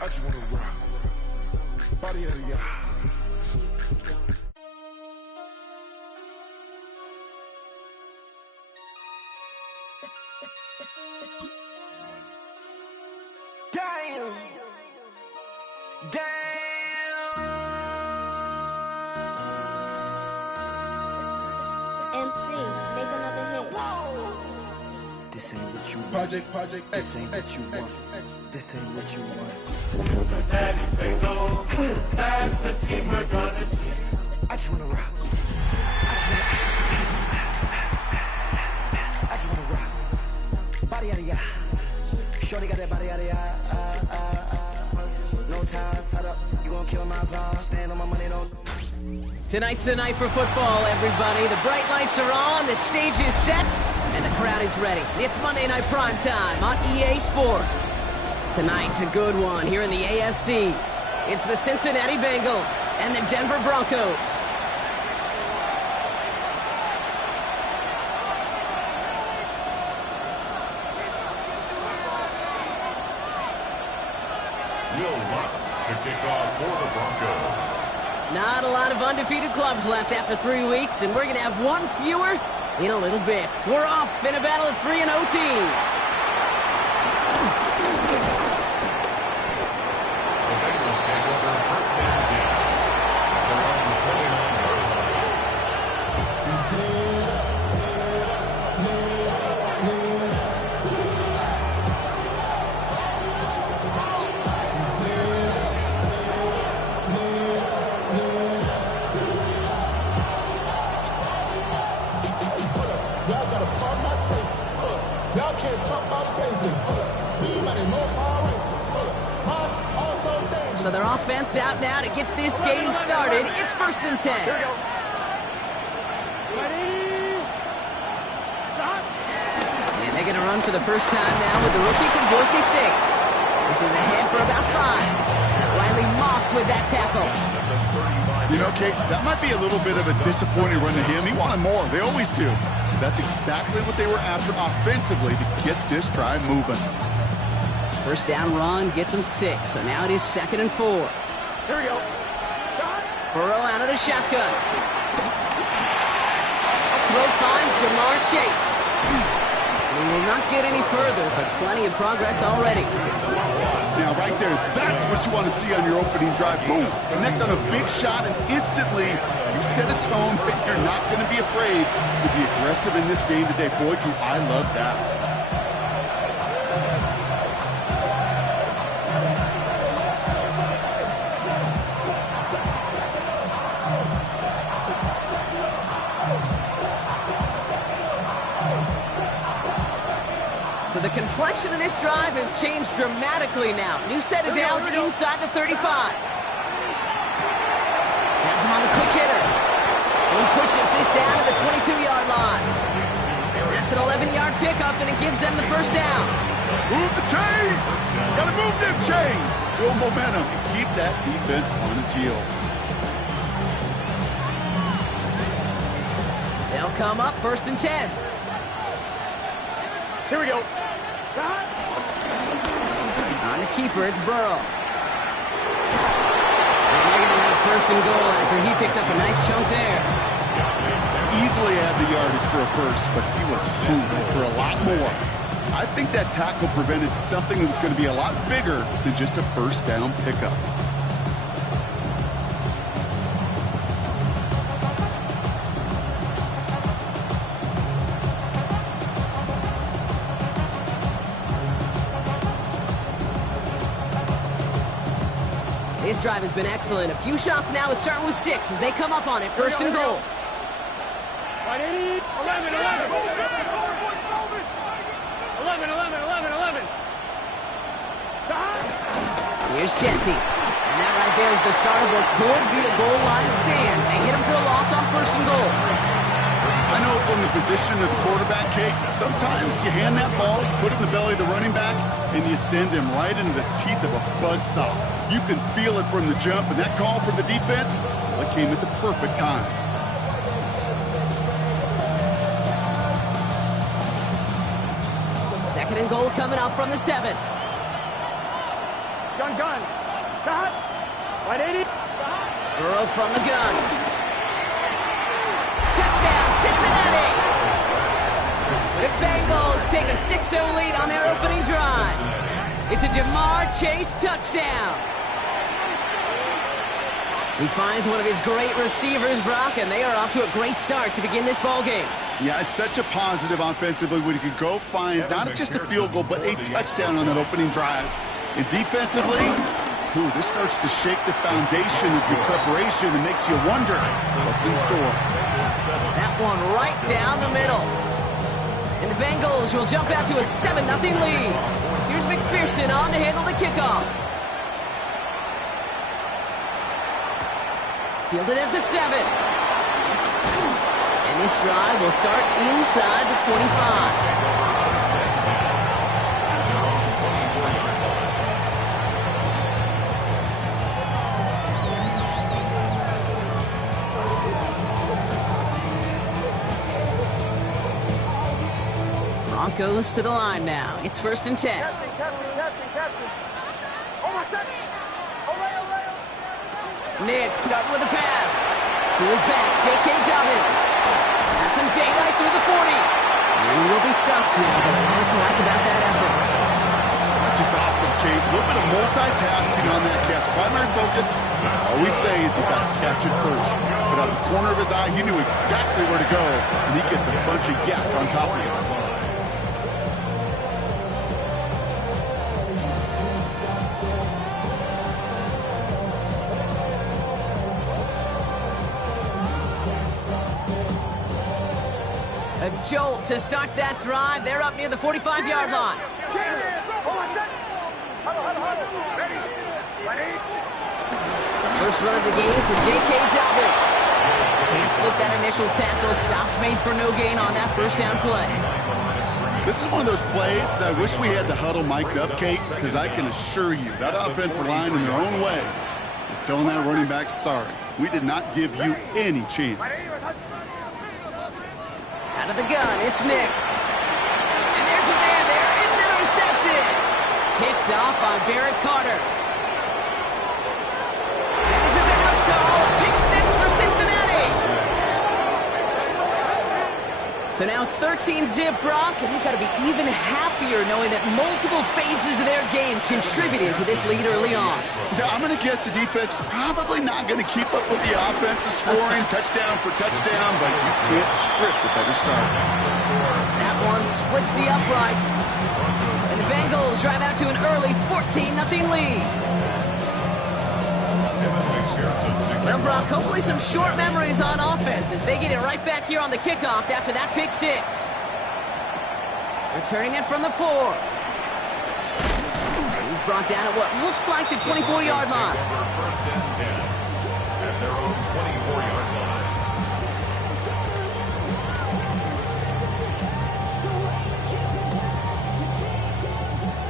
I just wanna rock. Body out of y'all. Damn. MC, make another hit. This ain't what you want. Project This ain't what you want. This ain't what you want. I just wanna rock. I just wanna rock. Body out of ya. Shorty got that body out of ya. No time, set up. You gon' kill my vibe. Stand on my money, don't. Tonight's the night for football, everybody. The bright lights are on, the stage is set, and the crowd is ready. It's Monday Night Primetime on EA Sports. Tonight, a good one here in the AFC. It's the Cincinnati Bengals and the Denver Broncos. Will Lutz to kick off for the Broncos. Not a lot of undefeated clubs left after 3 weeks, and we're going to have one fewer in a little bit. We're off in a battle of 3-0 teams. The Bengals take over first and 10. They're on the 29-yard line. Y'all gotta pump my taste. Y'all can't talk my basic. Anybody know Power Ranger? Also dangerous. So their offense out now to get this game started. It's first and 10. Here we go. And they're going to run for the first time now with the rookie from Boise State. This is ahead for about 5. Riley Moss with that tackle. You know, Kate, that might be a little bit of a disappointing run to him. He wanted more. They always do. That's exactly what they were after offensively to get this drive moving. First down run gets him 6. So now it is 2nd and 4. Here we go. Burrow out of the shotgun. Throw finds Jamar Chase. We will not get any further, but plenty of progress already. Now, right there, that's what you want to see on your opening drive. Boom! Connect on a big shot, and instantly you set a tone that you're not going to be afraid to be aggressive in this game today. Boy, do I love that. So the complexion of this drive has changed dramatically now. New set of downs inside the 35. Has him on the quick hitter. He pushes this down to the 22-yard line. That's an 11-yard pickup, and it gives them the first down. Move the chains! Gotta move them chains! Build momentum and keep that defense on its heels. They'll come up first and 10. Here we go. On the keeper, it's Burrow. And they're going to have first and goal after he picked up a nice chunk there. Easily had the yardage for a first, but he was hungry for a lot more. I think that tackle prevented something that was going to be a lot bigger than just a first down pickup. This drive has been excellent. A few shots now. It's starting with 6 as they come up on it. First and goal. 11. Jetsy. And that right there is the start of what could be a goal line stand. They hit him for a loss on 1st and goal. I know from the position of the quarterback, Kate, sometimes you hand that ball, you put it in the belly of the running back, and you send him right into the teeth of a buzzsaw. You can feel it from the jump, and that call from the defense, that came at the perfect time. Second and goal coming up from the 7. Gun. Cut. 180. Burrow from the gun. Touchdown, Cincinnati! The Bengals take a 6-0 lead on their opening drive. It's a Jamar Chase touchdown. He finds one of his great receivers, Brock, and they are off to a great start to begin this ballgame. Yeah, it's such a positive offensively when you can go find not just a field goal, but a touchdown on that opening drive. And defensively, this starts to shake the foundation of your preparation and makes you wonder what's in store. That one right down the middle. And the Bengals will jump out to a 7-0 lead. Here's McPherson on to handle the kickoff. Fielded at the 7. And this drive will start inside the 25. Broncos to the line now. It's 1st and 10. Captain. Nick starting with a pass. To his back, J.K. Dobbins. Has some daylight through the 40. And he will be stopped now, but what to like about that effort? That's just awesome, Kate. A little bit of multitasking on that catch. Primary focus, all we say is you got to catch it first. But out of the corner of his eye, he knew exactly where to go, and he gets a bunch of yak on top of you. A jolt to start that drive. They're up near the 45-yard line. First run of the game for J.K. Dobbins. Can't slip that initial tackle. Stops made for no gain on that first down play. This is one of those plays that I wish we had the huddle mic'd up, Kate, because I can assure you that offensive line in their own way is telling that running back, sorry, we did not give you any chance. Out of the gun, it's Nix. And there's a man there. It's intercepted. Picked off by Barrett Carter. And this is a rush call. A pick 6 for Cincinnati. So now it's 13-zip, Brock, and they've got to be even happier knowing that multiple phases of their game contributed to this lead early on. Now, I'm going to guess the defense probably not going to keep up with the offensive scoring touchdown for touchdown, but you can't script a better start. That one splits the uprights. And the Bengals drive out to an early 14-0 lead. Well, Brock, hopefully some short memories on offense as they get it right back here on the kickoff after that pick 6. Returning it from the 4. He's brought down at what looks like the 24-yard line. First and 10 at their own 24-yard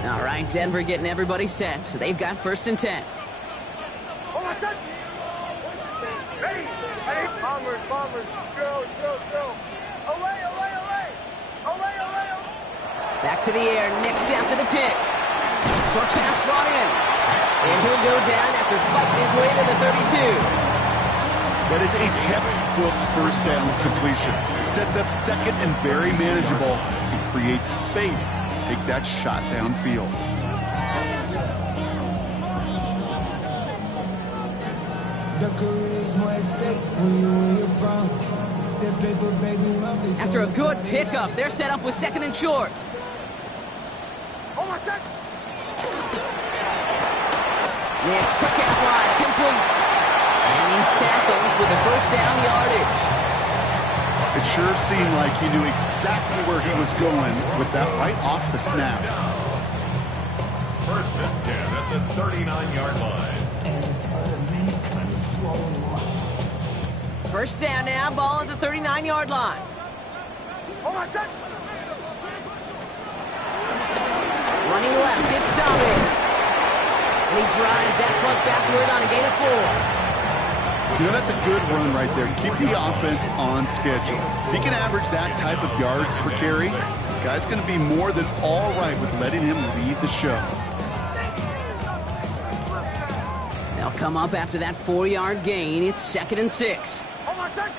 line. All right, Denver getting everybody set. So they've got 1st and 10. Bombers. Drill. Away. Back to the air. Nix after the pick. Short pass brought in. And he'll go down after fighting his way to the 32. That is a textbook first down completion. Sets up second and very manageable and creates space to take that shot downfield. After a good pickup, they're set up with 2nd and short. Next, quick out wide, complete. And he's tackled with the first down yardage. It sure seemed like he knew exactly where he was going with that right off the snap. First and 10 at the 39-yard line. First down now, ball at the 39-yard line. Hold on, set. Running left, it's Dobbins. And he drives that punt backward on a gain of 4. You know, that's a good run right there. Keep the offense on schedule. If he can average that type of yards per carry, this guy's going to be more than all right with letting him lead the show. They'll come up after that 4-yard gain. It's 2nd and 6. Hold on, set.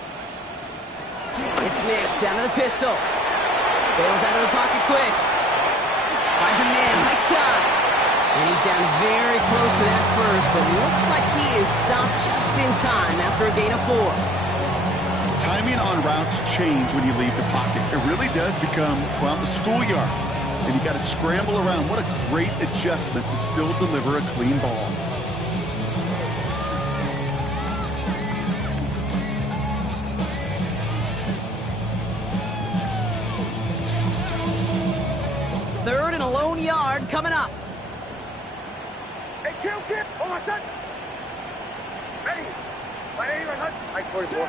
It's Nix out of the pistol. Bails out of the pocket quick. Finds a man right side. And he's down very close to that first, but looks like he is stopped just in time after a gain of 4. Timing on routes change when you leave the pocket. It really does become, well, the schoolyard. And you got to scramble around. What a great adjustment to still deliver a clean ball. Third and a lone yard coming up. Hey, kill, kid. Hold on, set. Ready. My name is Hunt. I 44.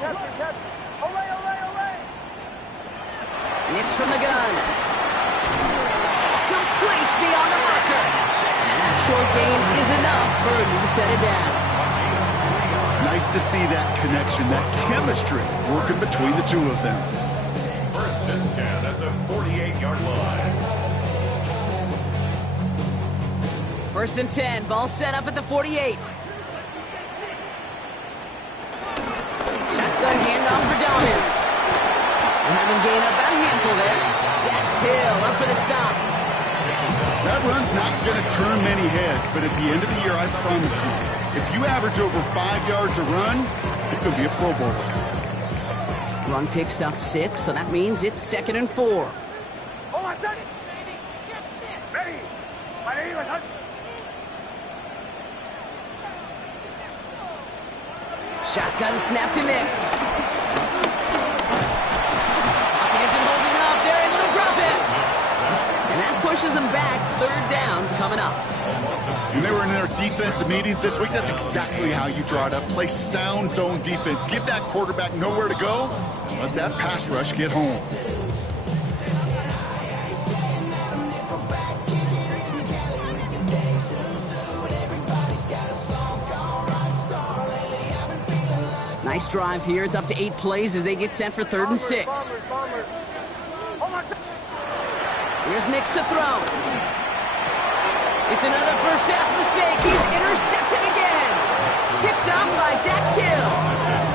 Captain. Olay. Nix from the gun. Complete beyond the marker. And that short gain is enough for a new set it down. Nice to see that connection, that chemistry working between the two of them. First and 10 at the 48-yard line. First and 10, ball set up at the 48. Shotgun handoff for Dobbins. And having gained about a handful there. Dax Hill up for the stop. That run's not going to turn many heads, but at the end of the year, I promise you, if you average over 5 yards a run, it could be a Pro Bowl. Run picks up 6, so that means it's 2nd and 4. Hold on, set. Ready. My name is Hunt. Shotgun snap to Nix. Pocket isn't holding up. They're able to drop it. And that pushes them back. 3rd down coming up. When they were in their defensive meetings this week, that's exactly how you draw it up. Play sound zone defense. Give that quarterback nowhere to go. Let that pass rush get home. Nice drive here. It's up to 8 plays as they get set for 3rd and 6. Bombers. Hold on, set. Here's Nix to throw. It's another first half mistake. He's intercepted again. Picked up by Dax Hill.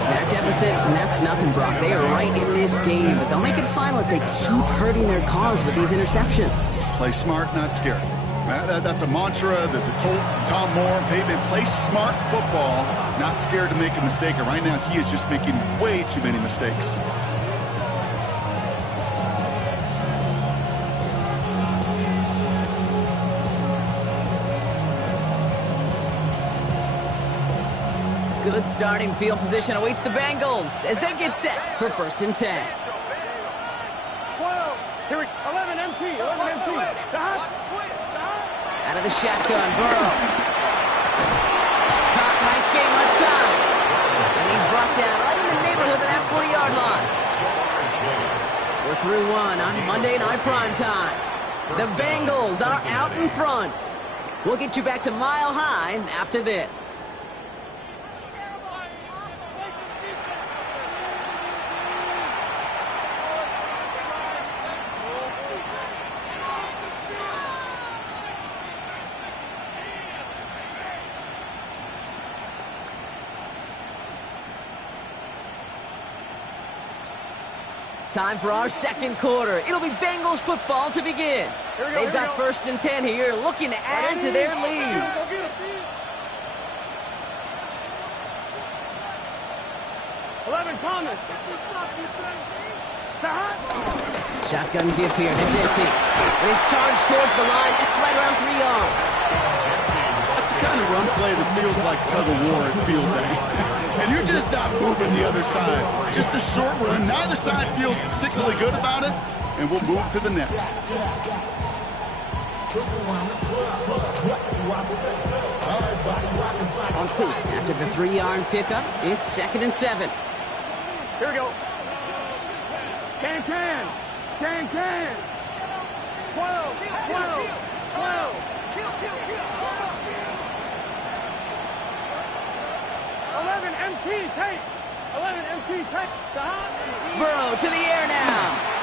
Their deficit, and that's nothing, Brock. They are right in this game, but they'll make it final if they keep hurting their cause with these interceptions. Play smart, not scared. That's a mantra that the Colts, Tom Moore, Peyton, play smart football, not scared to make a mistake. And right now, he is just making way too many mistakes. Good starting field position awaits the Bengals as they get set for 1st and 10. 12. Here we 11 MT. Out of the shotgun, Burrow. Caught, nice game left side. And he's brought down right in the neighborhood of that 40-yard line. We're through one on Monday Night Primetime. The Bengals are out in front. We'll get you back to Mile High after this. Time for our 2nd quarter. It'll be Bengals football to begin. They've got 1st and 10 here, looking to add to their lead. Thomas. Shotgun give here to Jensen. And he's charged towards the line. That's right around 3 yards. That's the kind of run play that feels like tug-of-war at field day. And you're just not moving the other side. Just a short run. Neither side feels particularly good about it, and we'll move to the next. On 2. After the 3-yard pickup, it's 2nd and 7. Here we go. Can. 12. 11 MT tape. 11 MT tape. Burrow to the air now.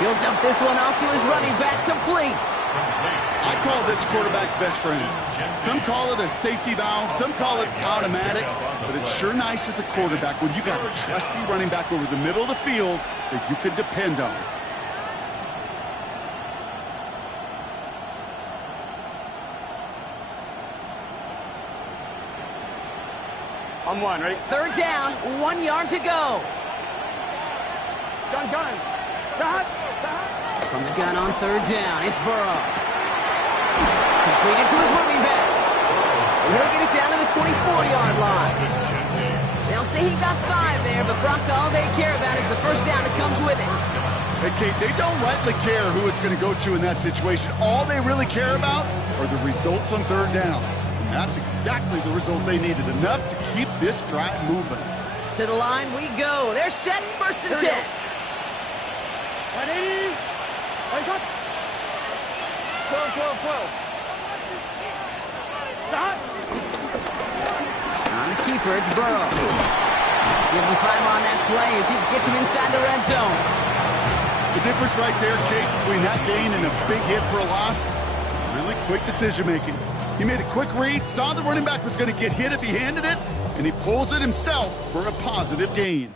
He'll dump this one off to his running back, complete. I call this quarterback's best friend. Some call it a safety valve, some call it automatic, but it's sure nice as a quarterback when you got a trusty running back over the middle of the field that you can depend on. On 1, ready? 3rd down, 1 yard to go. Gun. From the gun on 3rd down, it's Burrow. Completed to his running back. And he'll get it down to the 24-yard line. They'll say he got 5 there, but Brock, all they care about is the first down that comes with it. Hey, Kate, they don't rightly care who it's going to go to in that situation. All they really care about are the results on 3rd down. And that's exactly the result they needed, enough to keep this drive moving. To the line we go. They're set, 1st and 10. 180. Wake up. 12. Stop. On the keeper, it's Burrow. Give him 5 on that play as he gets him inside the red zone. The difference right there, Kate, between that gain and a big hit for a loss is really quick decision-making. He made a quick read, saw the running back was going to get hit if he handed it, and he pulls it himself for a positive gain.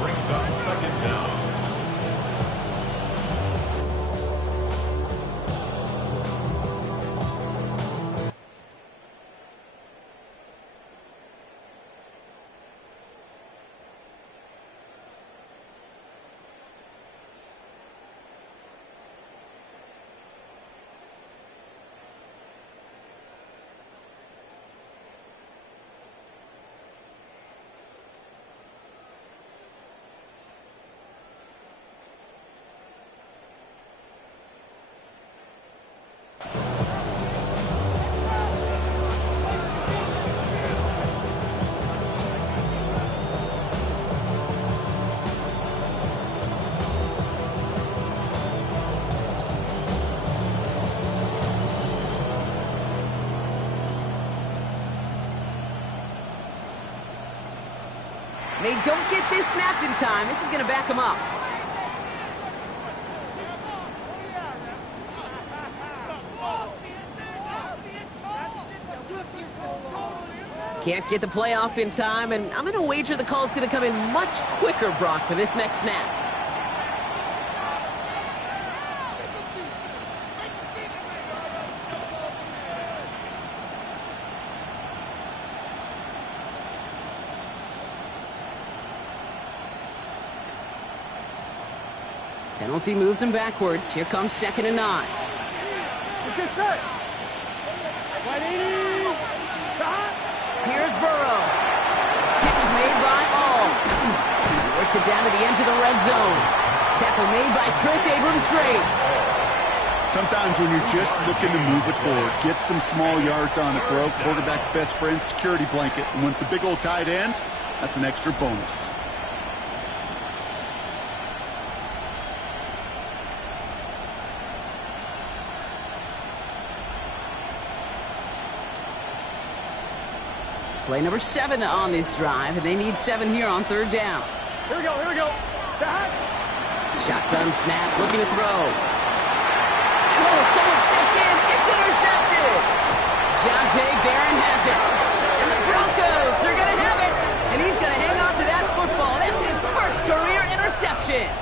Brings up 2nd down. They don't get this snapped in time. This is going to back them up. Can't get the play off in time, and I'm going to wager the call is going to come in much quicker, Brock, for this next snap. Penalty moves him backwards. Here comes 2nd and 9. Get set. 180. Stop. Here's Burrow. Kicks made by All. Works it down to the edge of the red zone. Tackle made by Chris Abrams-Drake. Sometimes when you're just looking to move it forward, get some small yards on the throw, quarterback's best friend, security blanket. And when it's a big old tight end, that's an extra bonus. Play number 7 on this drive, and they need 7 here on 3rd down. Here we go. Stop. Shotgun snap, looking to throw. Oh, someone stepped in. It's intercepted. Jonte Barron has it. And the Broncos are going to have it. And he's going to hang on to that football. That's his first career interception.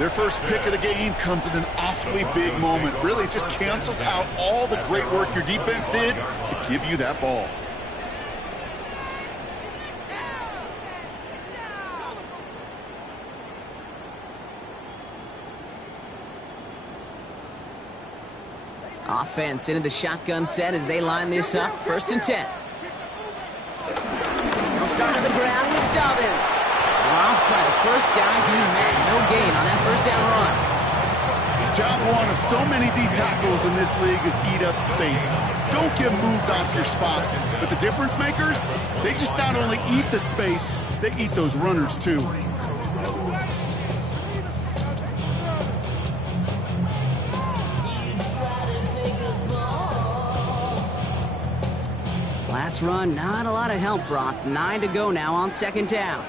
Their first pick of the game comes at an awfully big moment. Really just cancels out all the great work your defense did to give you that ball. defense into the shotgun set as they line this up. 1st and 10. They'll start on the ground with Dobbins. Dropped by the first guy he met. No gain on that 1st down run. Job one of so many D tackles in this league is eat up space. Don't get moved off your spot. But the difference makers, they just not only eat the space, they eat those runners too. Last run, not a lot of help, Brock. 9 to go now on 2nd down.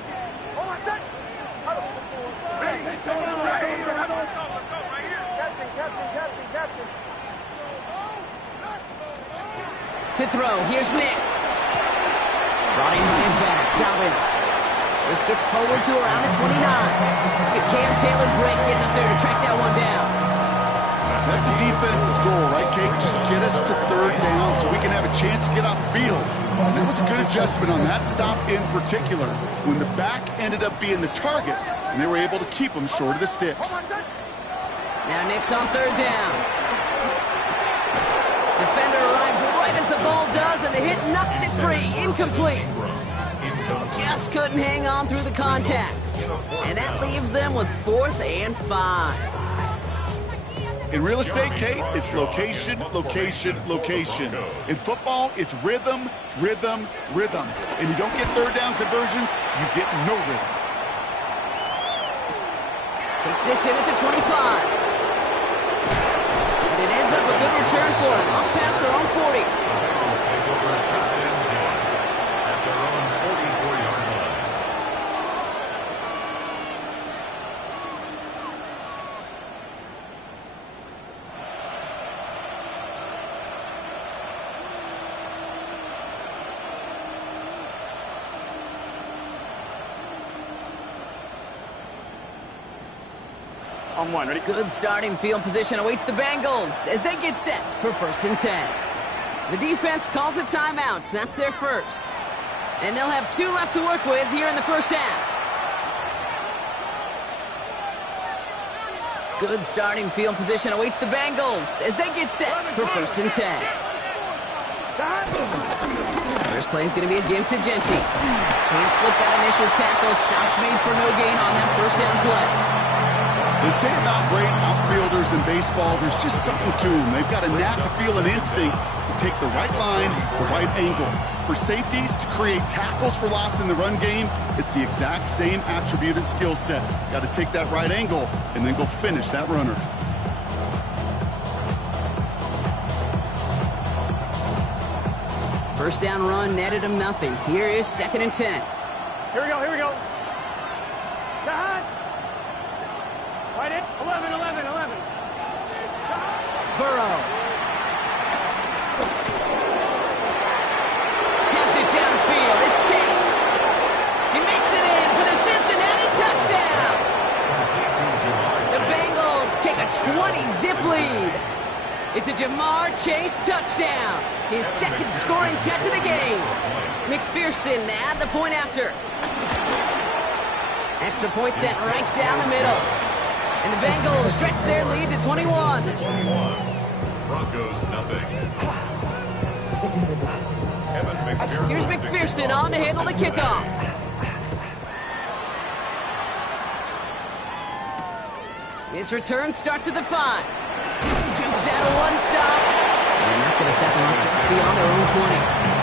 To throw, here's Nix. Brought in by his back, Dobbins. This gets forward to around the 29. Get Cam Taylor Britt getting up there to track that one down. That's a defense's goal, right, Kate? Just get us to 3rd down so we can have a chance to get off the field. And that was a good adjustment on that stop in particular, when the back ended up being the target, and they were able to keep him short of the sticks. Now Nix on 3rd down. Defender arrives right as the ball does, and the hit knocks it free. Incomplete. Just couldn't hang on through the contact. And that leaves them with 4th and 5. In real estate, Kate, it's location, location, location. In football, it's rhythm, rhythm, rhythm. And you don't get 3rd down conversions, you get no rhythm. Takes this in at the 25. And it ends up a good return for him. Up past their own 40. Take over 1st and 10 at their own 44-yard line. On 1, ready? Good starting field position awaits the Bengals as they get set for 1st and 10. The defense calls a timeout. That's their first. And they'll have 2 left to work with here in the 1st half. Good starting field position awaits the Bengals as they get set for 1st and 10. First play is going to be a give to Genty. Can't slip that initial tackle. Stops made for no gain on that 1st down play. They say about great outfielders in baseball, there's just something to them. They've got a knack, a feel, an instinct to take the right line, the right angle. For safeties, to create tackles for loss in the run game, it's the exact same attribute and skill set. Got to take that right angle and then go finish that runner. First down run netted him nothing. Here is 2nd and 10. Here we go, here we go. Down. Right in. 11, 11, 11. Burrow. Pass it downfield. It's Chase. He makes it in for the Cincinnati touchdown. The Bengals take a 20-zip lead. It's a Jamar Chase touchdown. His 2nd scoring catch of the game. McPherson at the point after. Extra point set right down the middle. And the Bengals stretch their lead to 21. Broncos nothing. Here's McPherson on to handle the kickoff. His return starts at the 5. Jukes out a 1-stop. And that's going to set them up just beyond their own 20.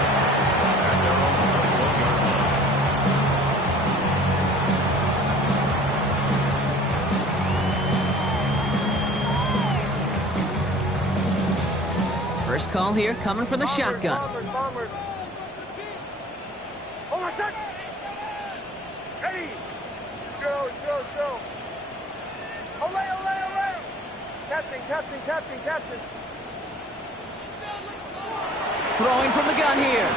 First call here coming from the shotgun. Bombers. Hold on, set. Ready. Show. Olay. Captain. Throwing from the gun here.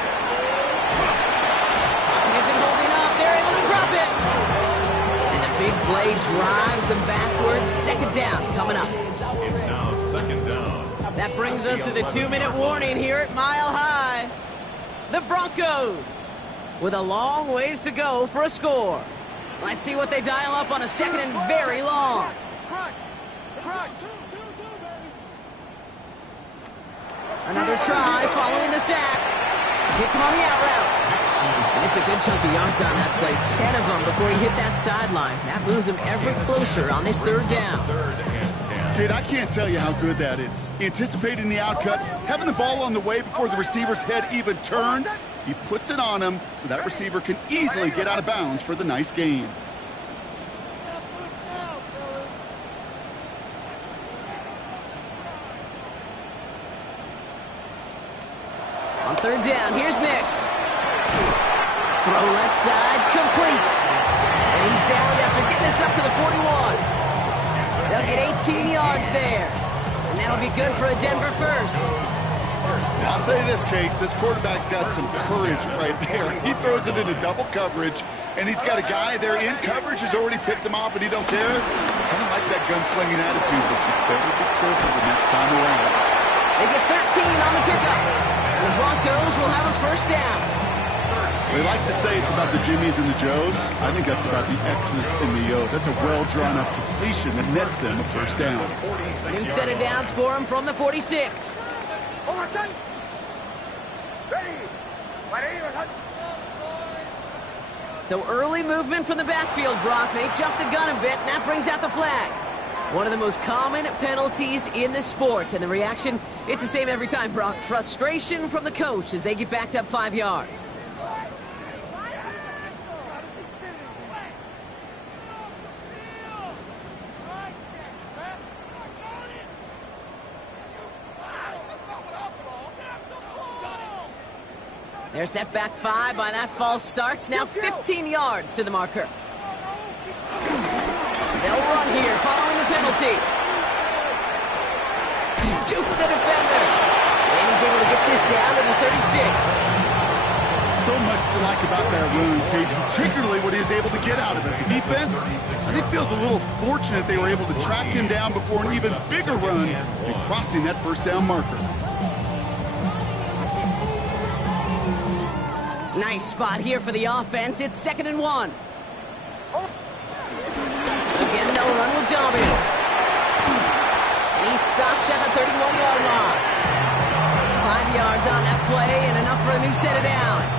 He isn't holding up. They're able to drop it. And the big play drives them backwards. 2nd down coming up. It's now 2nd down. That brings us to the 2-minute warning here at Mile High. The Broncos with a long ways to go for a score. Let's see what they dial up on a 2nd and very long. Crunch. Another try following the sack. Hits him on the out route. And it's a good chunk of yards on that play. 10 of them before he hit that sideline. That moves him ever closer on this third down. Kid, I can't tell you how good that is. Anticipating the outcut, having the ball on the way before the receiver's head even turns, he puts it on him so that receiver can easily get out of bounds for the nice gain. On third down, here's Nix. Throw left side, complete. And he's down after getting this up to the 41. They'll get 18 yards there. And that'll be good for a Denver first. I'll say this, Kate, this quarterback's got some courage right there. He throws it into double coverage, and he's got a guy there in coverage who's already picked him off, and he don't care. Kind of like that gunslinging attitude, but you better be careful the next time around. They get 13 on the pickup. And the Broncos will have a first down. They like to say it's about the Jimmies and the Joes. I think that's about the X's and the O's. That's a well-drawn-up completion that nets them a first down. New set of downs for him from the 46. Over, son. Ready. So early movement from the backfield, Brock. They jumped the gun a bit, and that brings out the flag. One of the most common penalties in the sport. And the reaction, it's the same every time, Brock. Frustration from the coach as they get backed up 5 yards. They're set back 5 by that false start. Now 15 yards to the marker. They'll run here following the penalty. Juke the defender. And he's able to get this down to the 36. So much to like about that run, Kate, particularly what he was able to get out of it. The defense, I think, feels a little fortunate they were able to track him down before an even bigger run and crossing that first down marker. Nice spot here for the offense. It's 2nd and 1. Again, they'll run with Dobbins. And he's stopped at the 31-yard line. 5 yards on that play and enough for a new set of downs.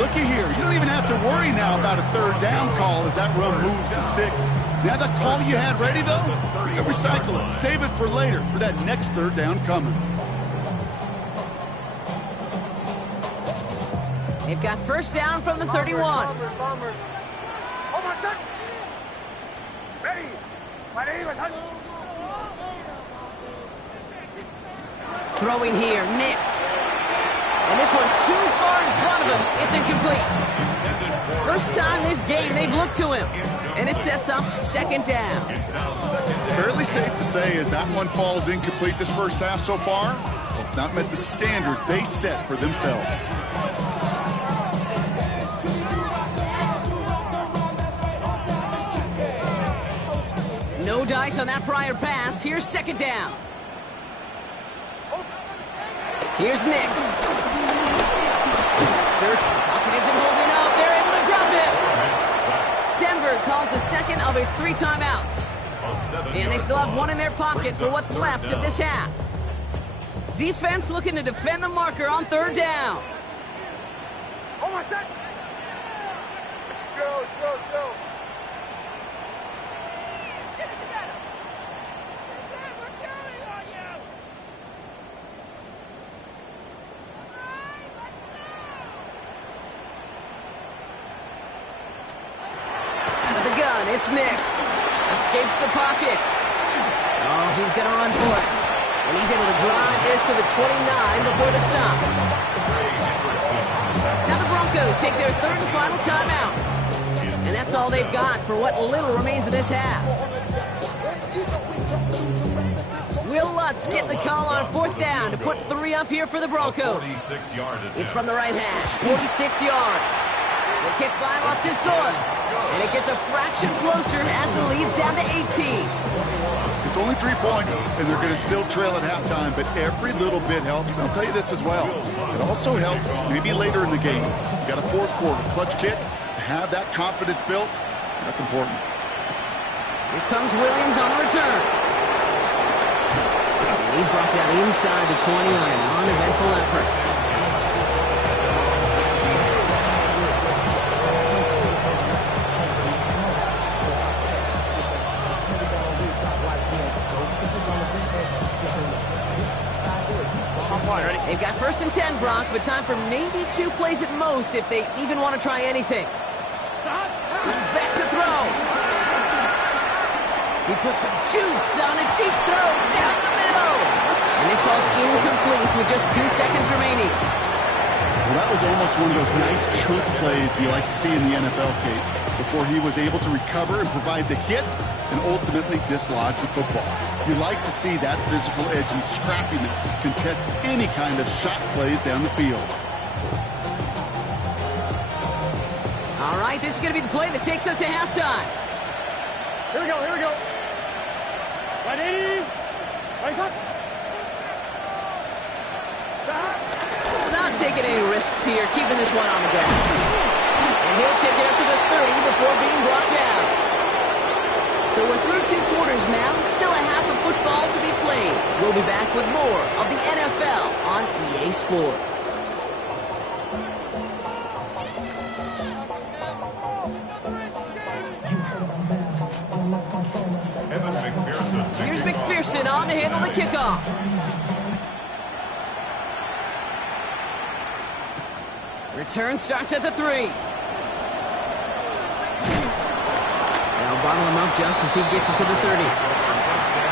Looky here. You don't even have to worry now about a third down call as that run moves the sticks. Now that call you had ready, though, you can recycle it. Save it for later for that next third down coming. They've got first down from the 31. Over, son. Ready. Throwing here, Nix. And this one too far in front of him. It's incomplete. First time this game they've looked to him. And it sets up 2nd down. Fairly safe to say as that one falls incomplete this first half so far, it's not met the standard they set for themselves. No dice on that prior pass. Here's 2nd down. Here's Nix. Sir, Pocket isn't holding up. They're able to drop him. Denver calls the second of its 3 timeouts. And they still have 1 in their pocket for what's left of this half. Defense looking to defend the marker on 3rd down. Over, son. Joe. It's Nix. Escapes the pocket. Oh, he's going to run for it. And he's able to drive this to the 29 before the stop. Now the Broncos take their 3rd and final timeout. And that's all they've got for what little remains of this half. Will Lutz get the call on 4th down to put 3 up here for the Broncos. It's from the right hash, 46 yards. The kick by Lutz is good. And it gets a fraction closer as the lead's down to 18. It's only 3 points, and they're going to still trail at halftime, but every little bit helps. And I'll tell you this as well. It also helps maybe later in the game. You got a 4th quarter clutch kick to have that confidence built. That's important. Here comes Williams on the return. And He's brought down inside the 20 on an uneventful effort. They've got 1st and 10, Brock, but time for maybe 2 plays at most if they even want to try anything. He's back to throw. He puts some juice on a deep throw down the middle. And this ball's incomplete with just 2 seconds remaining. Well, that was almost one of those nice chunk plays you like to see in the NFL, Kate, before he was able to recover and provide the hit and ultimately dislodge the football. You like to see that physical edge and scrappiness to contest any kind of shot plays down the field. All right, this is going to be the play that takes us to halftime. Here we go, here we go. 180. Right up. Not taking any risks here, keeping this one on the ground. And he'll take it up to the 30 before being brought down. So we're through 2 quarters now, still a half of football to be played. We'll be back with more of the NFL on EA Sports. Here's McPherson on to handle the kickoff. Return starts at the 3. Now bottle him up just as he gets it to the 30.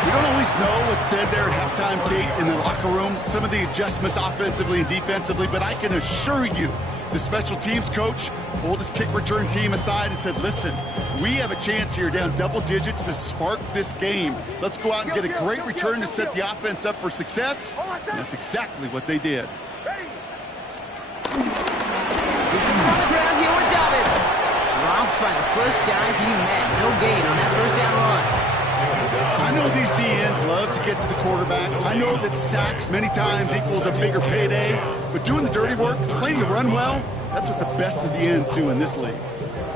You don't always know what's said there at halftime, Kate, in the locker room. Some of the adjustments offensively and defensively, but I can assure you the special teams coach pulled his kick return team aside and said, listen, we have a chance here down double digits to spark this game. Let's go out and get a great return to set the offense up for success. And that's exactly what they did. On the ground here with Dobbins. Dropped by the first guy he met. No gain on that first down run. I know these DNs love to get to the quarterback. I know that sacks many times equals a bigger payday. But doing the dirty work, playing the run well, that's what the best of the ends do in this league.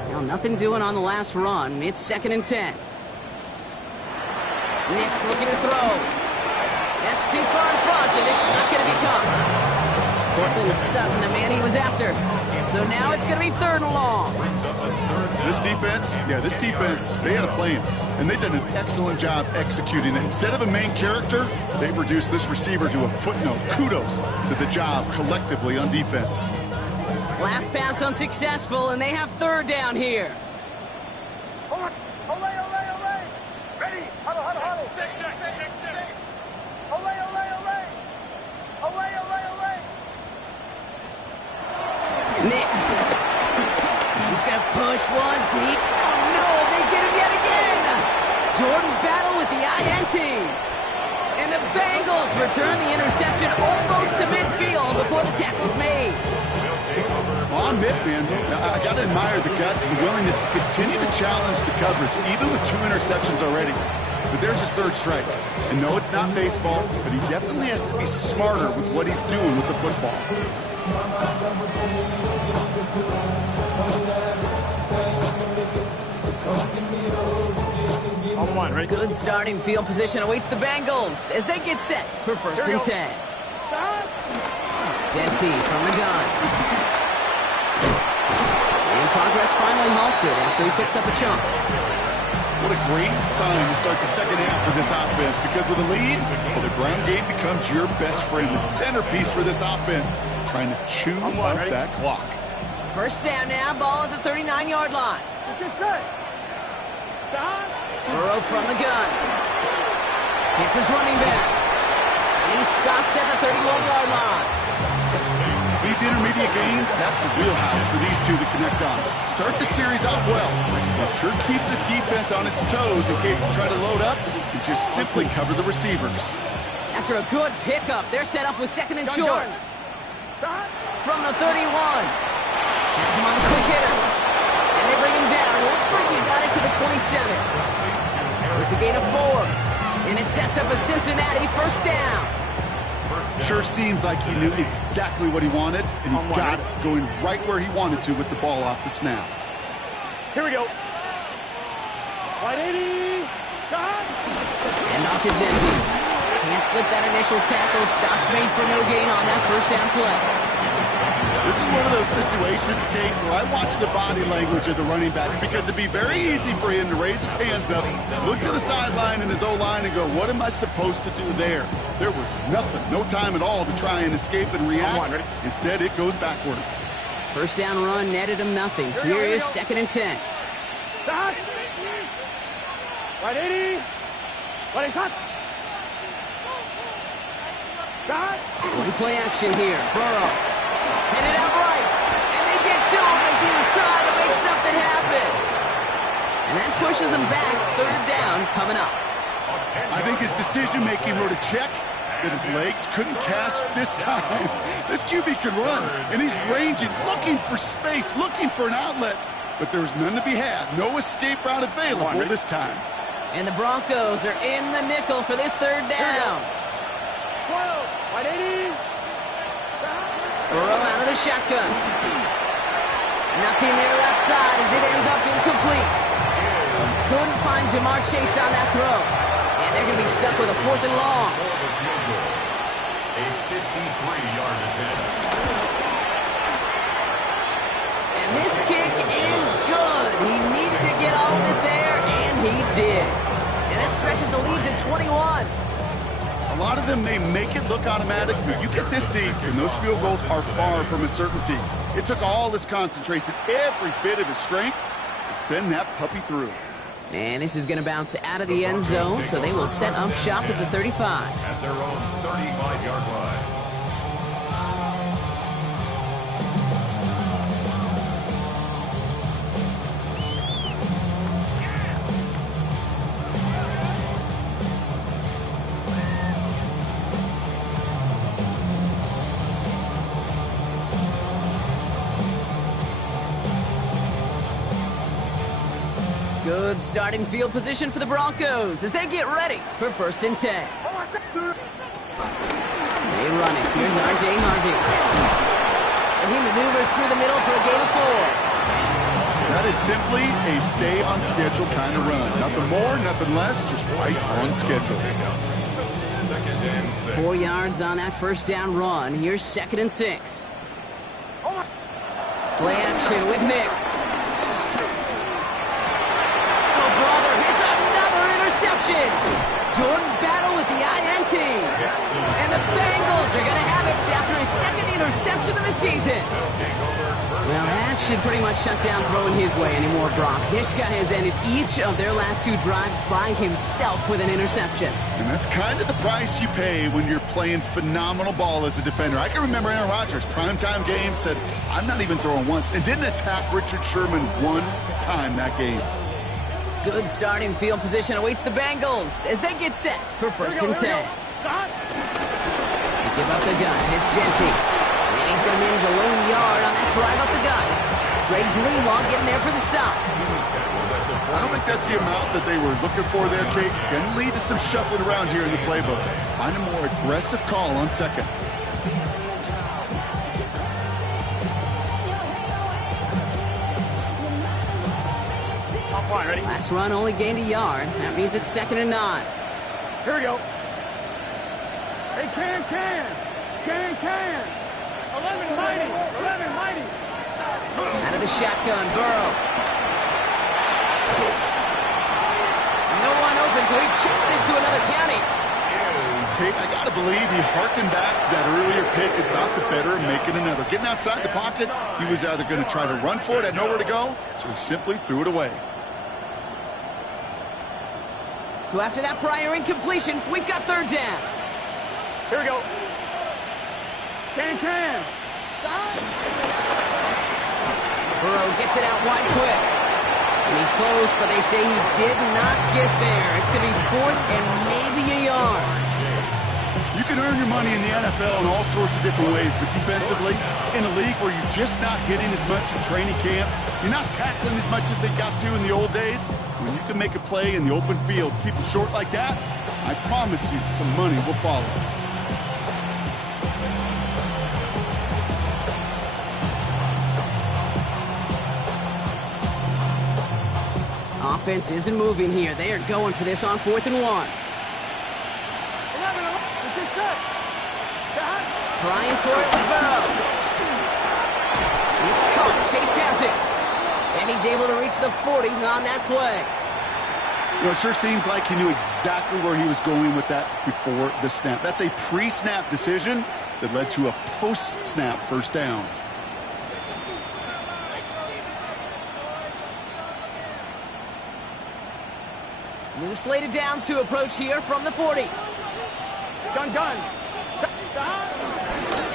Now nothing doing on the last run. It's 2nd and 10. Nick's looking to throw. That's too far in front, and it's not going to be caught. Cortland Sutton, the man he was after. So now it's going to be 3rd and long. This defense, they had a plan, and they've done an excellent job executing it. Instead of a main character, they've reduced this receiver to a footnote. Kudos to the job collectively on defense. Last pass unsuccessful, and they have 3rd down here. Hold on. Olay, olay, olay. Ready. Huddle, huddle, huddle. Check. Olay, olay, olay. Olay, olay, olay. Nix. He's going to push one deep. Oh, no, they get him yet again. Jordan Battle with the INT. And the Bengals return the interception almost to midfield before the tackle's made. Well, I'll admit, man, I got to admire the guts, the willingness to continue to challenge the coverage, even with 2 interceptions already. But there's his 3rd strike. And no, it's not baseball, but he definitely has to be smarter with what he's doing with the football. On 1, ready? Good starting field position awaits the Bengals as they get set for 1st and 10. Genty from the gun. And progress finally halted after he picks up a chunk. What a great sign to start the second half for this offense, because with a lead, well, the ground game becomes your best friend, the centerpiece for this offense, trying to chew up that clock. 1st down now, ball at the 39-yard line. Burrow from the gun. Hits his running back. And he's stopped at the 31-yard line. These intermediate gains, that's the wheelhouse for these two to connect on. Start the series off well. It sure keeps the defense on its toes in case they try to load up and just simply cover the receivers. After a good pickup, they're set up with 2nd and short. From the 31. Has him on the quick hitter. And they bring him down. Looks like he got it to the 27. It's a gain of 4. And it sets up a Cincinnati 1st down. Sure seems like he knew exactly what he wanted, and he got it going right where he wanted to with the ball off the snap. Here we go. 180. And off to Genty. Can't slip that initial tackle. Stops made for no gain on that first down play. This is one of those situations, Kate, where I watch the body language of the running back because it'd be very easy for him to raise his hands up, look to the sideline in his O-line and go, what am I supposed to do there? There was nothing, no time at all to try and escape and react. Instead, it goes backwards. First down run netted him nothing. Here is 2nd and 10. Stop. Right 80. Right shot. Stop. One play action here. Burrow. Headed out right. And they get to him as he was trying to make something happen. And that pushes him back. 3rd down coming up. I think his decision-making wrote a check that his legs couldn't catch this time. This QB can run, and he's ranging, looking for space, looking for an outlet. But there's none to be had. No escape route available this time. And the Broncos are in the nickel for this 3rd down. 12. Right 80. Burrow out of the shotgun. Nothing there left side as it ends up incomplete. Couldn't find Jamar Chase on that throw. And they're going to be stuck with a 4th and long. A 53-yard attempt. And this kick is good. He needed to get all of it there, and he did. And that stretches the lead to 21. A lot of them may make it look automatic, but you get this deep, and those field goals are far from a certainty. It took all his concentration, every bit of his strength, to send that puppy through. And this is going to bounce out of the end zone, so they will set up shop at the 35. At their own 35-yard line. Good starting field position for the Broncos as they get ready for 1st and 10. They run it. Here's R.J. Harvey. And he maneuvers through the middle for a gain of 4. That is simply a stay-on-schedule kind of run. Nothing more, nothing less, just right on schedule. 2nd and 6. 4 yards on that first down run. Here's 2nd and 6. Play action with Nix. Interception. Jordan battle with the INT. And the Bengals are going to have it after his 2nd interception of the season. Well, that should pretty much shut down throwing his way anymore, Brock. This guy has ended each of their last 2 drives by himself with an interception. And that's kind of the price you pay when you're playing phenomenal ball as a defender. I can remember Aaron Rodgers, primetime game, said, I'm not even throwing once, and didn't attack Richard Sherman one time that game. Good starting field position awaits the Bengals as they get set for 1st and 10. They give up the gut. It's Genty. And he's going to manage a lone yard on that drive up the gut. Greg Greenlaw getting there for the stop. I don't think that's the amount that they were looking for there, Kate. Going to lead to some shuffling around here in the playbook. Find a more aggressive call on 2nd. Ready? Last run only gained a yard. That means it's 2nd and 9. Here we go. Hey, can. 11 mighty. Out of the shotgun, Burrow. No one open, so he chucks this to another county. Kate, I got to believe he harkened back to that earlier pick and thought the better of making another. Getting outside the pocket, he was either going to try to run for it, had nowhere to go, so he simply threw it away. So after that prior incompletion, we've got 3rd down. Here we go. Can. Burrow gets it out wide quick. And he's close, but they say he did not get there. It's going to be 4th and maybe a yard. You can earn your money in the NFL in all sorts of different ways, but defensively, in a league where you're just not hitting as much in training camp, you're not tackling as much as they got to in the old days, when you can make a play in the open field, keep it short like that, I promise you some money will follow. Offense isn't moving here. They are going for this on 4th and 1. 11. trying for it with Burrow. It's caught. Chase has it. And he's able to reach the 40 on that play. You know, it sure seems like he knew exactly where he was going with that before the snap. That's a pre-snap decision that led to a post-snap first down. New slated downs to approach here from the 40. Gun.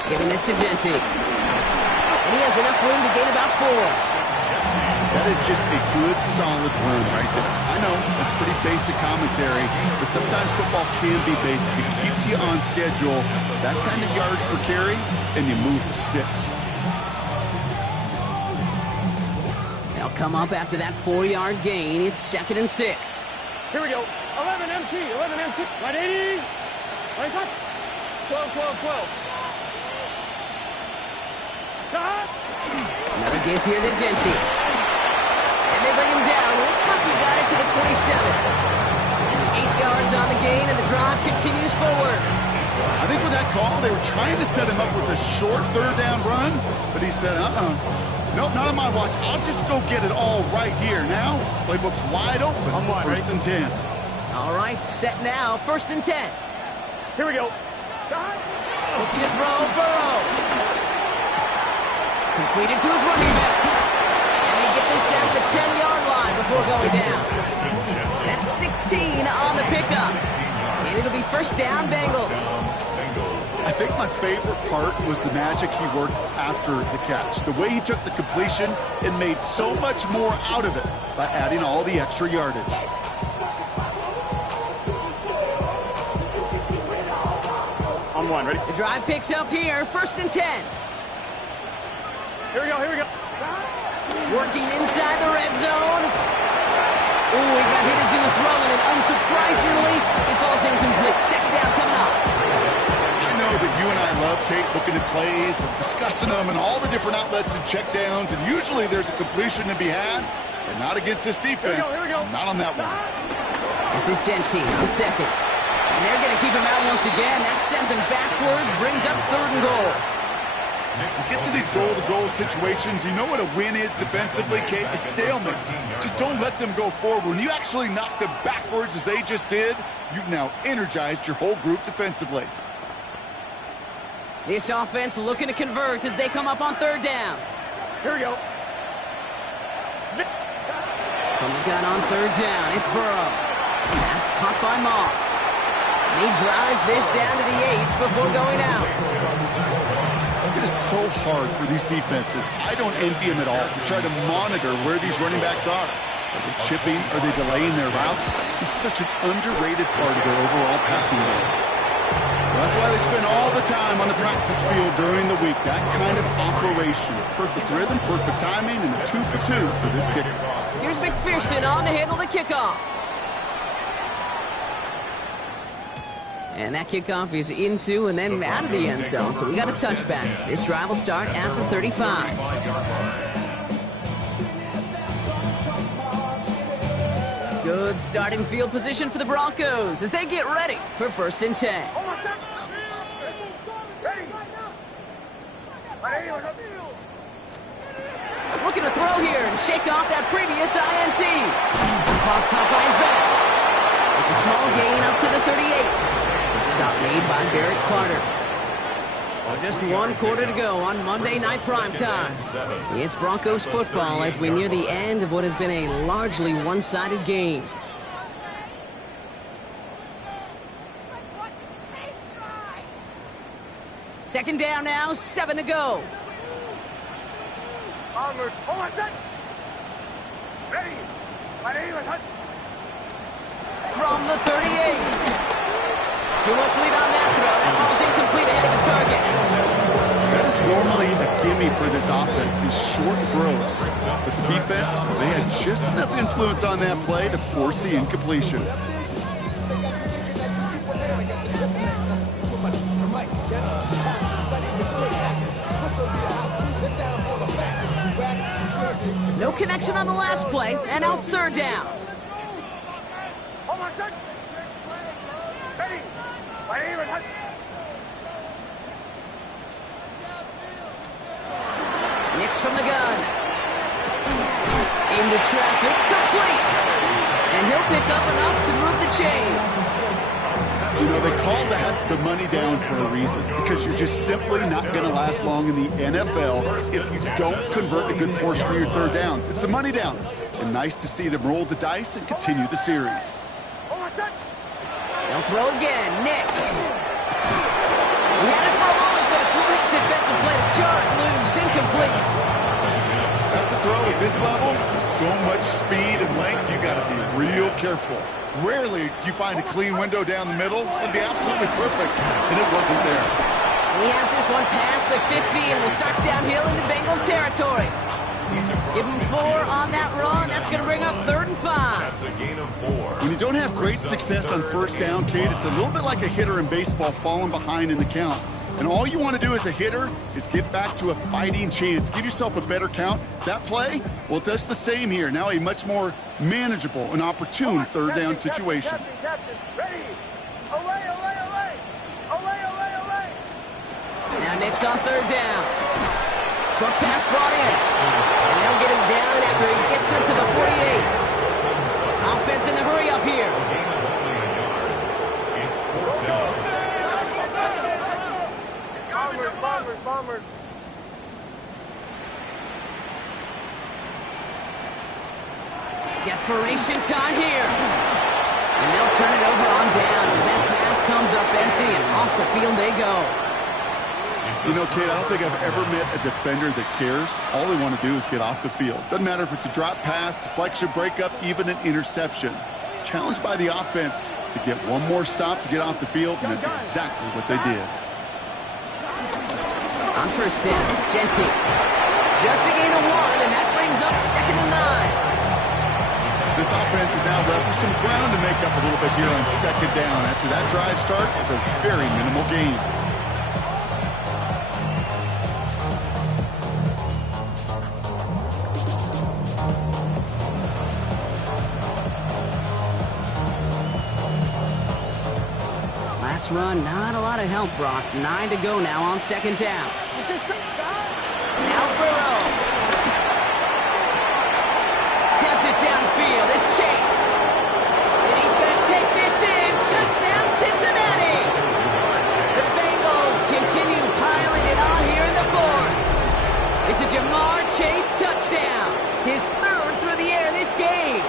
Giving this to Genty. And he has enough room to gain about 4. That is just a good, solid run right there. I know, that's pretty basic commentary, but sometimes football can be basic. It keeps you on schedule, that kind of yards per carry, and you move the sticks. They'll come up after that 4-yard gain. It's 2nd and 6. Here we go. 11 MT. 180. Right touch. 12. Stop. Another give here to Genty. And they bring him down. Looks like he got it to the 27. 8 yards on the gain, and the drive continues forward. I think with that call, they were trying to set him up with a short third down run, but he said, nope, not on my watch. I'll just go get it all right here. Now, playbook's wide open for 1st and 10. All right, set now. 1st and 10. Here we go. Looking to throw, Burrow. Completed to his running back. And they get this down to the 10-yard line before going down. That's 16 on the pickup. And it'll be 1st down, Bengals. I think my favorite part was the magic he worked after the catch. The way he took the completion and made so much more out of it by adding all the extra yardage. On one, ready? The drive picks up here, 1st and 10. Here we go. Working inside the red zone. Ooh, he got hit as he was throwing, and unsurprisingly, it falls incomplete. 2nd down coming up. I know that you and I love, Kate, looking at plays and discussing them and all the different outlets and checkdowns, and usually there's a completion to be had, but not against this defense. Here we go. Not on that one. This is Genty on 2nd. And they're going to keep him out once again. That sends him backwards, brings up 3rd and goal. You get to these goal-to-goal situations, you know what a win is defensively, Kate? A stalemate. Just don't let them go forward. When you actually knock them backwards as they just did, you've now energized your whole group defensively. This offense looking to convert as they come up on 3rd down. Here we go. From the gun on 3rd down, it's Burrow. Pass caught by Moss. And he drives this down to the 8 before going out. It is so hard for these defenses. I don't envy them at all to try to monitor where these running backs are. Are they chipping? Are they delaying their route? He's such an underrated part of their overall passing game. Well, that's why they spend all the time on the practice field during the week. That kind of operation. Perfect rhythm, perfect timing, and a 2 for 2 for this kicker. Here's McPherson on to handle the kickoff. And that kickoff is into and then out of the end zone, so we got a touchback. This drive will start at the 35. Good starting field position for the Broncos as they get ready for 1st and 10. Looking to throw here and shake off that previous INT. Off caught by his back. It's a small gain up to the 38. Stop made by Barrett Carter. So just 1 quarter to go on Monday Night Primetime. It's Broncos football as we near the end of what has been a largely one-sided game. Second down now, 7 to go. Onward. Hold on, set. Ready. From the 38. Too much lead on that throw. That ball's incomplete ahead of his target. That is normally a gimme for this offense, these short throws. But the defense, well, they had just enough influence on that play to force the incompletion. No connection on the last play, and now it's 3rd down. Hold on, set. Ready. Nix from the gun. Into traffic, complete. And he'll pick up enough to move the chains. You know, they call that the money down for a reason, because you're just simply not going to last long in the NFL if you don't convert a good portion of your third downs. It's the money down. And nice to see them roll the dice and continue the series. They'll throw again. Nix. We had it for a moment, but a great defensive play to jar it loose. Incomplete. That's a throw at this level. With so much speed and length, you got to be real careful. Rarely do you find a clean window down the middle. It'd be absolutely perfect, and it wasn't there. He has this one past the 50 and will start downhill into Bengals territory. Give him 4 on that run. That's going to bring up 3rd and 5. That's a gain of 4. When you don't have great success on first down, Kate, it's a little bit like a hitter in baseball falling behind in the count. And all you want to do as a hitter is get back to a fighting chance. Give yourself a better count. That play, well, it does the same here. Now a much more manageable and opportune third down situation. Ready. Away. Now Nix on 3rd down. Short pass brought in. And they'll get him down after he gets into the 48. Offense in the hurry up here. Gain of only a yard. It's 4th down. Bombers. Desperation time here. And they'll turn it over on downs as that pass comes up empty and off the field they go. You know, Kate, I don't think I've ever met a defender that cares. All they want to do is get off the field. Doesn't matter if it's a drop pass, deflection, breakup, even an interception. Challenged by the offense to get one more stop to get off the field, and that's exactly what they did. On 1st down, Genty. Just a gain of 1, and that brings up 2nd and 9. This offense is now left with some ground to make up a little bit here on 2nd down. After that drive starts with a very minimal gain. Last run, not a lot of help, Brock. 9 to go now on 2nd down. Now Burrow. Gets it downfield. It's Chase. And he's going to take this in. Touchdown, Cincinnati. The Bengals continue piling it on here in the 4th. It's a Jamar Chase touchdown. His 3rd through the air this game.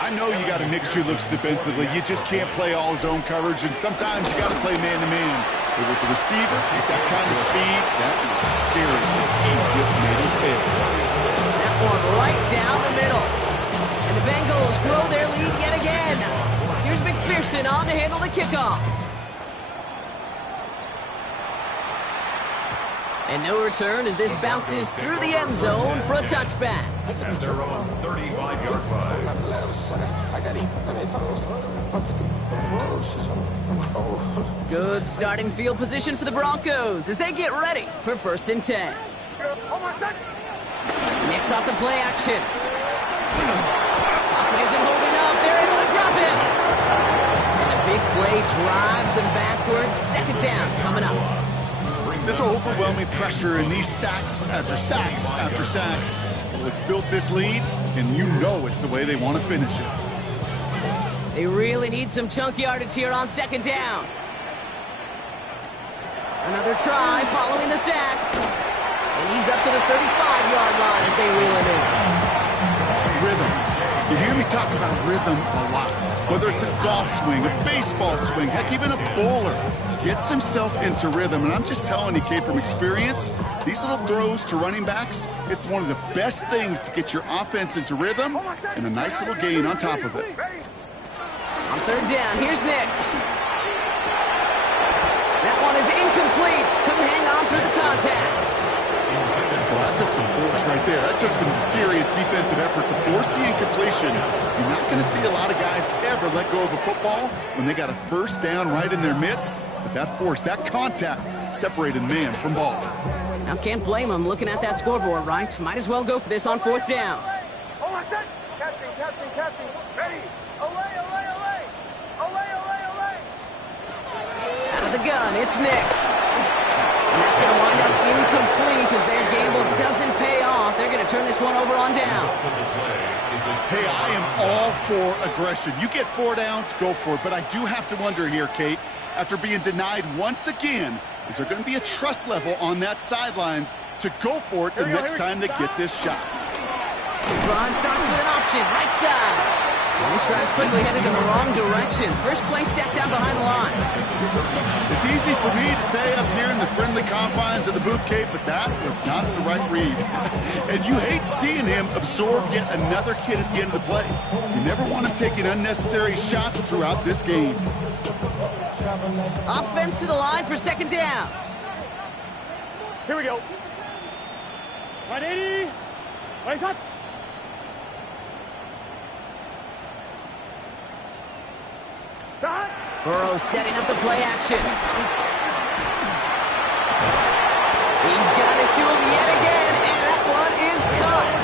I know you got to mix your looks defensively. You just can't play all zone coverage, and sometimes you got to play man-to-man. But with the receiver, with that kind of speed, that is scary. He just made it pay. That one right down the middle. And the Bengals grow their lead yet again. Here's McPherson on to handle the kickoff. And no return as this bounces through the end zone for a touchback. At their own 35-yard line. Good starting field position for the Broncos as they get ready for 1st and 10. Nix off the play action. Pocket isn't holding up. They're able to drop him. And the big play drives them backwards. 2nd down coming up. This overwhelming pressure and these sacks after sacks after sacks. It's built this lead, and you know it's the way they want to finish it. They really need some chunk yardage here on 2nd down. Another try following the sack. And he's up to the 35-yard line as they reel it in. Rhythm. You hear me talk about rhythm a lot. Whether it's a golf swing, a baseball swing, heck, even a bowler gets himself into rhythm. And I'm just telling you, Kate, from experience, these little throws to running backs, it's one of the best things to get your offense into rhythm and a nice little gain on top of it. On 3rd down, here's Nix. That one is incomplete. Couldn't hang on through the contact. Well, that took some force right there. That took some serious defensive effort to force the incompletion. You're not going to see a lot of guys ever let go of a football when they got a 1st down right in their midst. But that force, that contact, separated man from ball. Now, can't blame him looking at that scoreboard, right? Might as well go for this on 4th down. Captain. Ready. Away. Out of the gun, it's Nix. And that's going to wind up incomplete. turn this one over on downs. Hey, I am all for aggression. You get 4 downs, go for it. But I do have to wonder here, Kate, after being denied once again, is there going to be a trust level on that sidelines to go for it the next time they get this shot? Braun starts with an option, right side. And this drive's quickly headed in the wrong direction. First play set down behind the line. It's easy for me to say up here in the friendly confines of the booth, Kate, but that was not the right read. And you hate seeing him absorb yet another hit at the end of the play. You never want him taking unnecessary shots throughout this game. Offense to the line for second down. Here we go. 180. Right shot. Burrow setting up the play action. He's got it to him yet again, and that one is caught.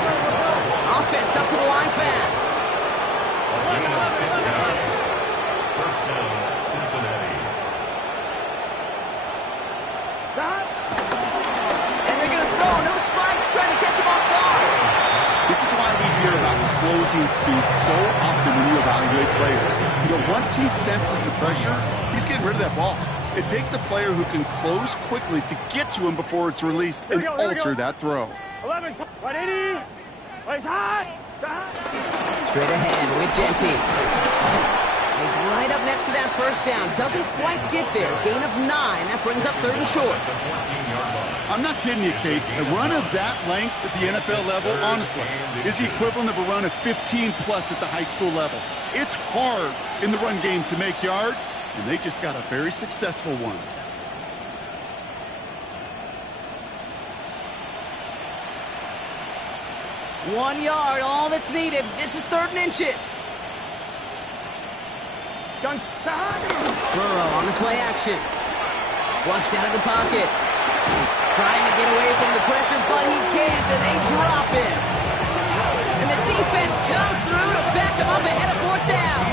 Offense up to the line fast. First down, Cincinnati. And they're going to throw. No spike, trying to catch him off guard. This is why we hear about closing speed so often when you evaluate players. You know, once he senses the pressure, he's getting rid of that ball. It takes a player who can close quickly to get to him before it's released and alter that throw. 11, 180. Right shot. Straight ahead with Genty. He's right up next to that first down. Doesn't quite get there. Gain of 9. That brings up 3rd and short. I'm not kidding you, Kate. A run of that length at the NFL level, honestly, is the equivalent of a run of 15-plus at the high school level. It's hard in the run game to make yards, and they just got a very successful one. One yard, all that's needed. This is 3rd and inches. Burrow on the play action. Flushed out of the pocket. Trying to get away from the pressure, but he can't, and they drop it. And the defense comes through to back him up ahead of 4th down.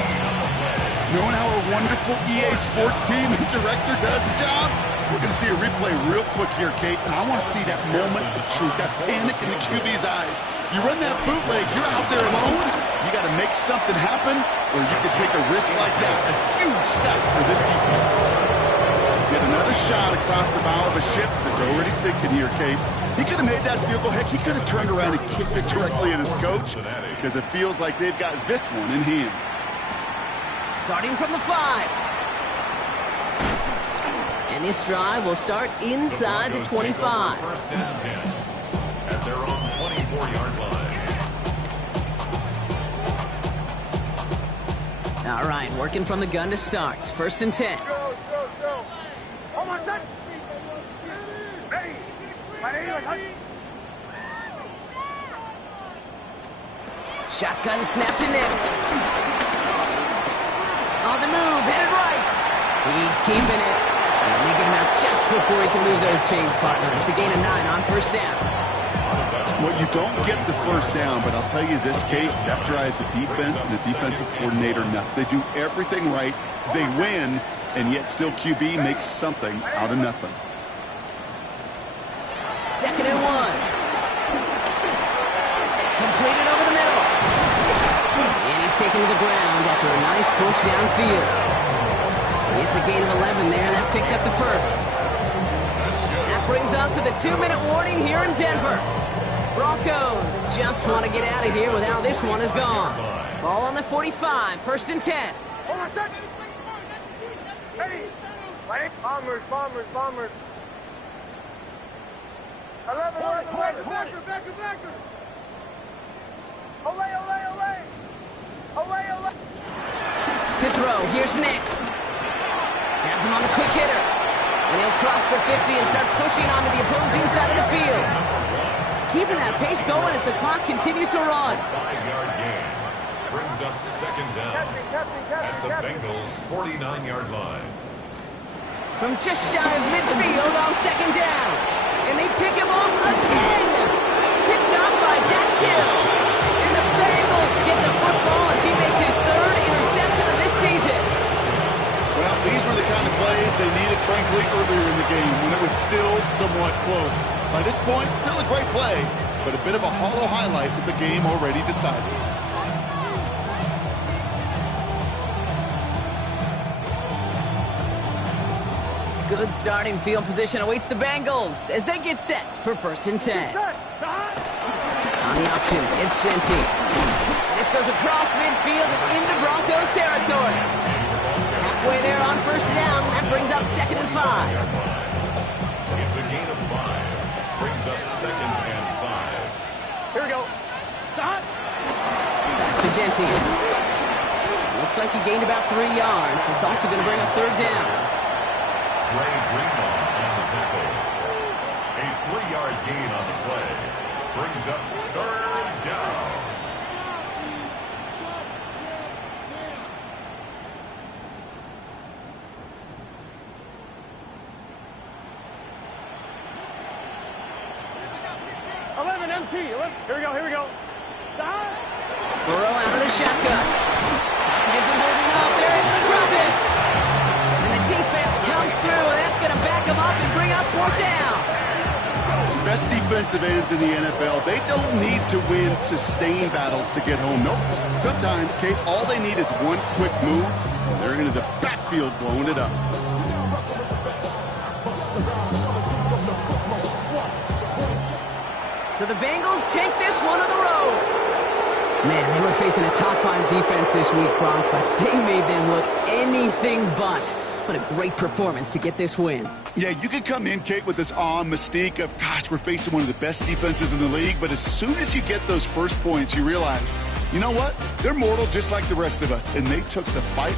Knowing how our wonderful EA Sports team and director does his job, we're going to see a replay real quick here, Kate, and I want to see that moment of truth, that panic in the QB's eyes. You run that bootleg, you're out there alone, you got to make something happen, or you can take a risk like that. A huge sack for this defense. Get another shot across the bow of a ship that's already sinking here, Kate. He could have made that field goal. Heck, he could have turned around and kicked it directly at his coach, because it feels like they've got this one in hand. Starting from the 5. And this drive will start inside the 25. First and 10 at their own 24-yard line. All right, working from the gun to start. 1st and 10. Show. Hold on, set. Ready. 180. Shotgun snap to Nix. On the move, headed right. He's keeping it. And they get him out just before he can lose those chains, partner. It's a gain of 9 on 1st down. Well, you don't get the first down, but I'll tell you this, Kate, that drives the defense and the defensive coordinator nuts. They do everything right. They win, and yet still QB makes something out of nothing. 2nd and 1. Completed over the middle. And he's taken to the ground after a nice push downfield. It's a gain of 11 there. That picks up the first. That brings us to the 2-minute warning here in Denver. Broncos just want to get out of here with how this one is gone. Ball on the 45, 1st and 10. Hold on, set. Ready. Bombers. 11. Backer. Olay. To throw, here's Nix. Has him on the quick hitter. And he'll cross the 50 and start pushing onto the opposing side of the field. Keeping that pace going as the clock continues to run. 5-yard gain brings up 2nd down at the Bengals' 49-yard line. From just shy of midfield on 2nd down. And they pick him off again. Picked off by Dax Hill. And the Bengals get the football as he makes his 3rd interception of this season. Well, these were the kind of plays they needed, frankly, earlier in the game when it was still somewhat close. By this point, still a great play, but a bit of a hollow highlight with the game already decided. Good starting field position awaits the Bengals as they get set for 1st and 10. On the option, it's Genti. This goes across midfield and into Broncos territory. Halfway there on 1st down, that brings up 2nd and 5. It's a gain of 5. Brings up 2nd and 5. Here we go. Stop. Back to Genti. Looks like he gained about 3 yards. It's also going to bring up 3rd down. Ray Greenlaw on the tackle. A 3-yard gain on the play. Brings up 3rd down. Here we go. Stop. Burrow out of the shotgun. Falcons are moving up. They're able to drop it. And the defense comes through. That's going to back them up and bring up 4th down. Best defensive ends in the NFL, they don't need to win sustained battles to get home. Nope. Sometimes, Kate, all they need is one quick move. They're into the backfield blowing it up. So the Bengals take this one on the road. Man, they were facing a top 5 defense this week, Bronk, but they made them look anything but. What a great performance to get this win. Yeah, you could come in, Kate, with this mystique of, gosh, we're facing one of the best defenses in the league, but as soon as you get those first points, you realize, you know what? They're mortal just like the rest of us, and they took the fight.